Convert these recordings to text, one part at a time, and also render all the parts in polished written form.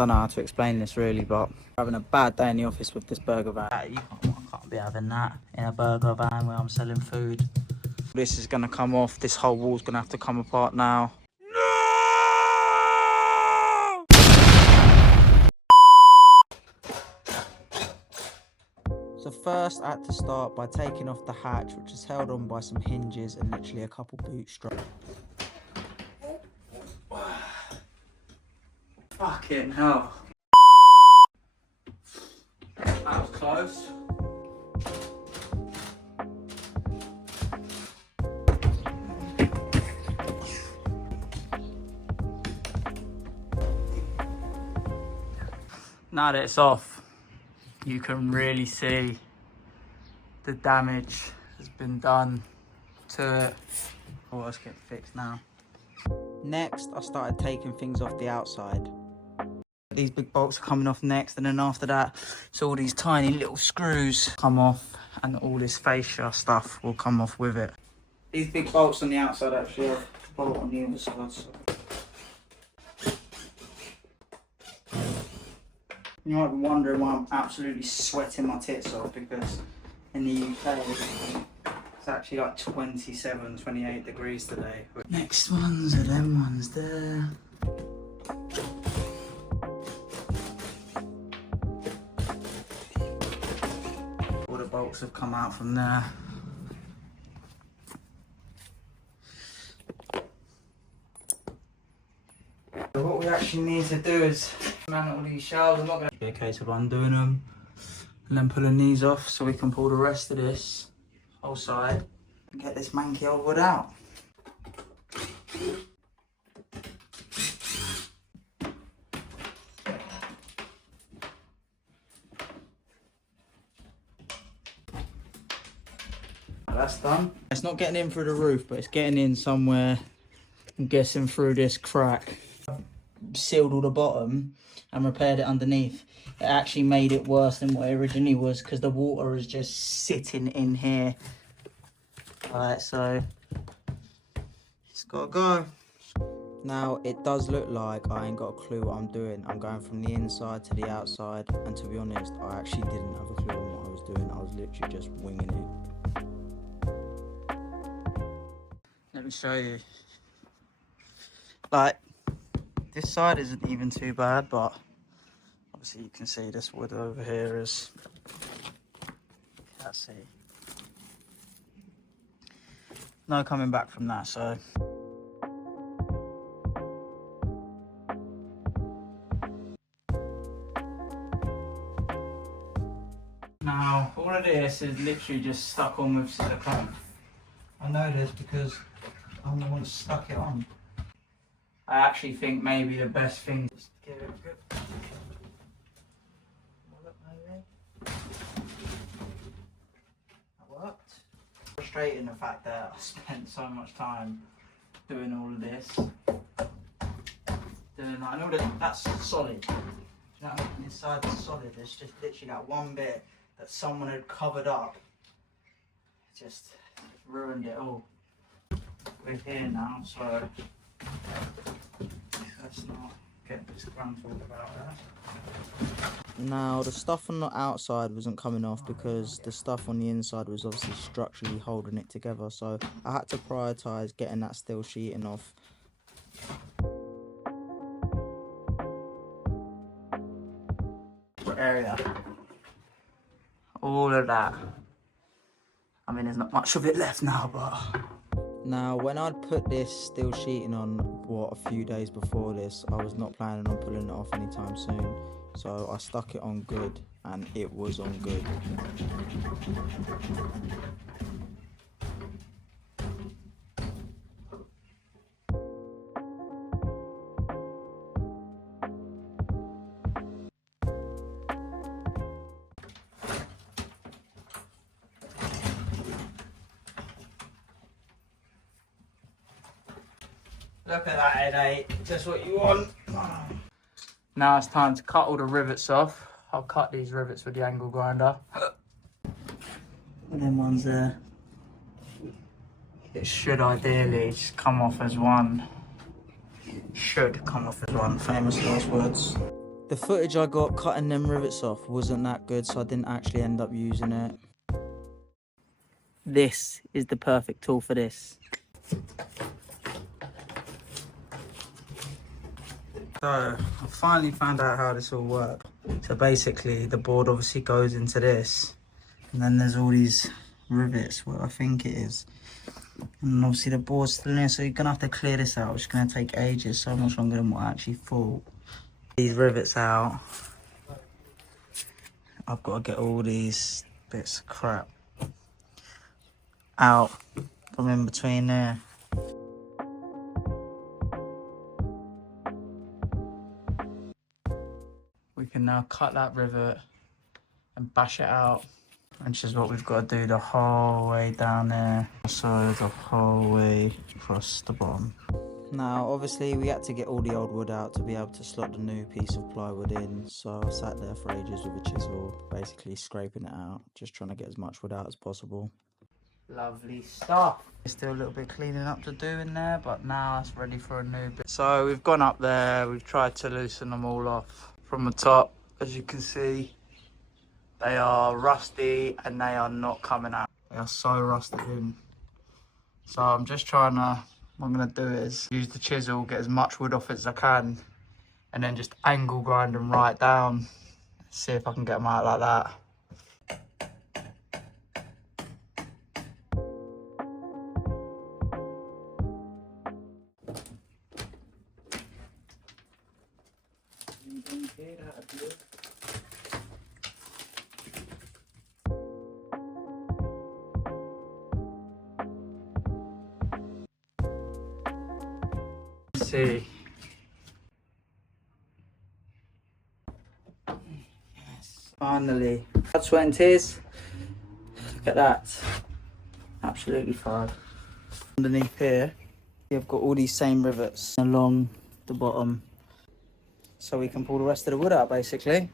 don't know how to explain this really, but I'm having a bad day in the office with this burger van. I can't be having that in a burger van where I'm selling food. This is gonna come off. This whole wall's gonna have to come apart now. So first I had to start by taking off the hatch, which is held on by some hinges and literally a couple bootstraps. Fucking hell. That was close. Now that it's off, you can really see the damage has been done to it. Oh, let's get fixed now. Next, I started taking things off the outside. These big bolts are coming off next, and then after that, so all these tiny little screws come off, and all this fascia stuff will come off with it. These big bolts on the outside actually have a bolt on the inside. So. You might be wondering why I'm absolutely sweating my tits off, because in the UK it's actually like 27, 28 degrees today. Next ones are them ones there. All the bolts have come out from there. So what we actually need to do is man all these shelves. I'm not going to be a case of undoing them and then pulling these off so we can pull the rest of this whole side and get this manky old wood out. That's done. It's not getting in through the roof, but it's getting in somewhere. I'm guessing through this crack. Sealed all the bottom and repaired it underneath. It actually made it worse than what it originally was, because the water is just sitting in here. Alright, so it's gotta go. Now it does look like I ain't got a clue what I'm doing. I'm going from the inside to the outside, and to be honest, I actually didn't have a clue on what I was doing. I was literally just winging it. Let me show you. Like, this side isn't even too bad, but obviously you can see this wood over here is, can't see. No coming back from that, so. Now, all of this is literally just stuck on with silicone. I know this because I'm the one that stuck it on. I actually think maybe the best thing is to give it a good maybe. That worked. Frustrating the fact that I spent so much time doing all of this. Doing that. I know that's solid. You know, inside is solid. There's just literally that one bit that someone had covered up. Just ruined it all. We're here now, so let's not get disgruntled about that. Now, the stuff on the outside wasn't coming off because the stuff on the inside was obviously structurally holding it together, so I had to prioritise getting that steel sheeting off. Area. All of that. I mean, there's not much of it left now, but... Now, when I'd put this steel sheeting on, a few days before this, I was not planning on pulling it off anytime soon. So I stuck it on good, and it was on good. Look at that headache, just what you want. Now it's time to cut all the rivets off. I'll cut these rivets with the angle grinder. And then one's there. It should ideally just come off as one. Should come off as one, famous last words. The footage I got cutting them rivets off wasn't that good, so I didn't actually end up using it. This is the perfect tool for this. So, I finally found out how this all works. So basically, the board obviously goes into this, and then there's all these rivets, what I think it is. And obviously the board's still in there, so you're gonna have to clear this out, which is gonna take ages, so much longer than what I actually thought. These rivets out. I've got to get all these bits of crap out from in between there. We can now cut that rivet and bash it out, which is what we've got to do the whole way down there, so the whole way across the bottom. Now obviously we had to get all the old wood out to be able to slot the new piece of plywood in, so I sat there for ages with a chisel, basically scraping it out, just trying to get as much wood out as possible. Lovely stuff. There's still a little bit cleaning up to do in there, but now it's ready for a new bit. So we've gone up there, we've tried to loosen them all off from the top. As you can see, they are rusty and they are not coming out. They are so rusted in. So I'm just trying to, what I'm going to do is use the chisel, get as much wood off as I can, and then just angle grind them right down. See if I can get them out like that. See. Yes, finally. Blood, sweat and tears. Look at that. Absolutely fine. Underneath here, you've got all these same rivets along the bottom, so we can pull the rest of the wood out basically.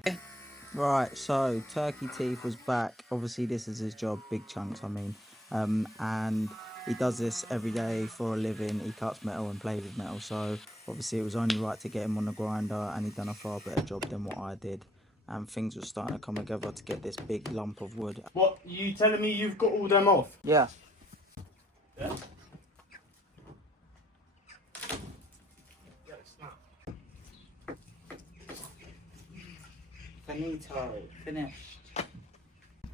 Right, so Turkey Teeth was back. Obviously this is his job, big chunks I mean, and he does this every day for a living. He cuts metal and plays with metal, so obviously it was only right to get him on the grinder, and he done a far better job than what I did, and things were starting to come together to get this big lump of wood. What, you telling me you've got all them off? Yeah. Yeah. Finito, finished. Let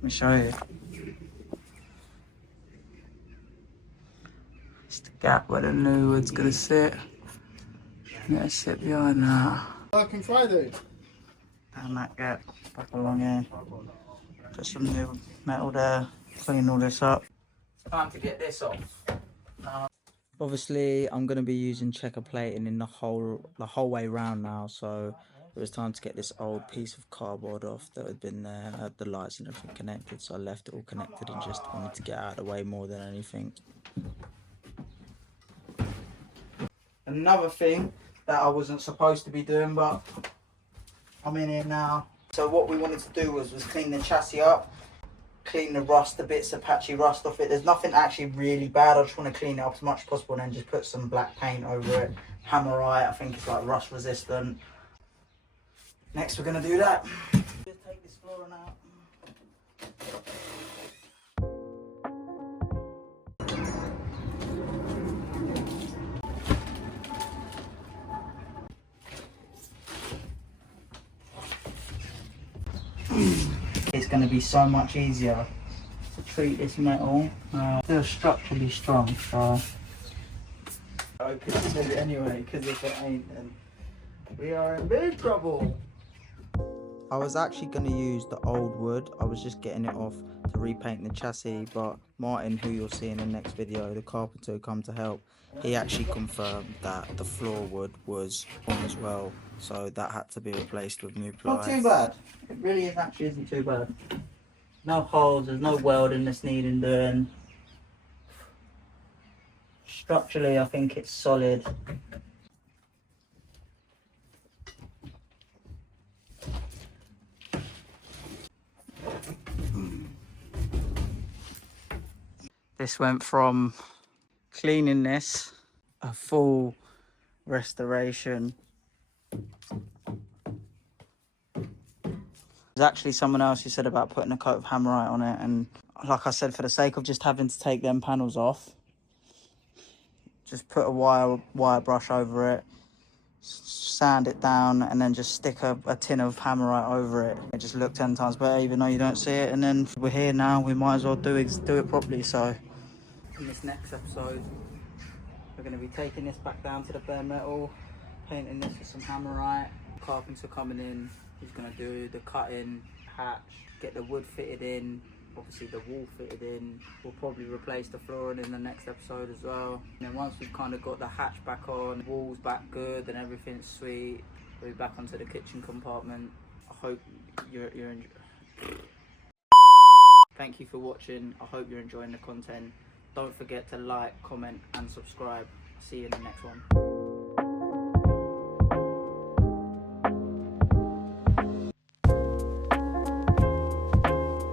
me show you. It's the gap where the new wood's gonna sit. Yeah, sit behind that. Working Friday. Down that gap, back along here. Put some new metal there, clean all this up. Time to get this off. Obviously, I'm going to be using checker plating in the whole way round now, so it was time to get this old piece of cardboard off that had been there. I had the lights and everything connected, so I left it all connected and just wanted to get out of the way more than anything. Another thing that I wasn't supposed to be doing, but I'm in here now. So what we wanted to do was clean the chassis up, clean the rust, the bits of patchy rust off it. There's nothing actually really bad. I just want to clean it up as much as possible and then just put some black paint over it. Hammerite, I think it's like rust resistant. Next we're going to do that. Just take this flooring out. It's going to be so much easier to treat this metal. Still structurally strong, so I could do it anyway, because if it ain't, then we are in big trouble. I was actually going to use the old wood. I was just getting it off to repaint the chassis, but Martin, who you'll see in the next video, the carpenter who come to help, he actually confirmed that the floor wood was on as well, so that had to be replaced with new ply. Not too bad. It really actually isn't too bad. No holes, there's no welding that's needing doing. Structurally, I think it's solid. This went from cleaning this, a full restoration, There's actually someone else who said about putting a coat of hammerite on it, and like I said, for the sake of just having to take them panels off, just put a wire brush over it, sand it down, and then just stick a tin of hammerite over it. It just looked 10 times better, even though you don't see it. And then we're here now, we might as well do it properly. So in this next episode, we're going to be taking this back down to the bare metal, painting this with some hammerite. Carpenter coming in, he's going to do the cutting, hatch, get the wood fitted in, obviously the wall fitted in. We'll probably replace the flooring in the next episode as well. And then once we've kind of got the hatch back on, walls back good and everything's sweet, we'll be back onto the kitchen compartment. I hope you're Thank you for watching. I hope you're enjoying the content. Don't forget to like, comment and subscribe. See you in the next one.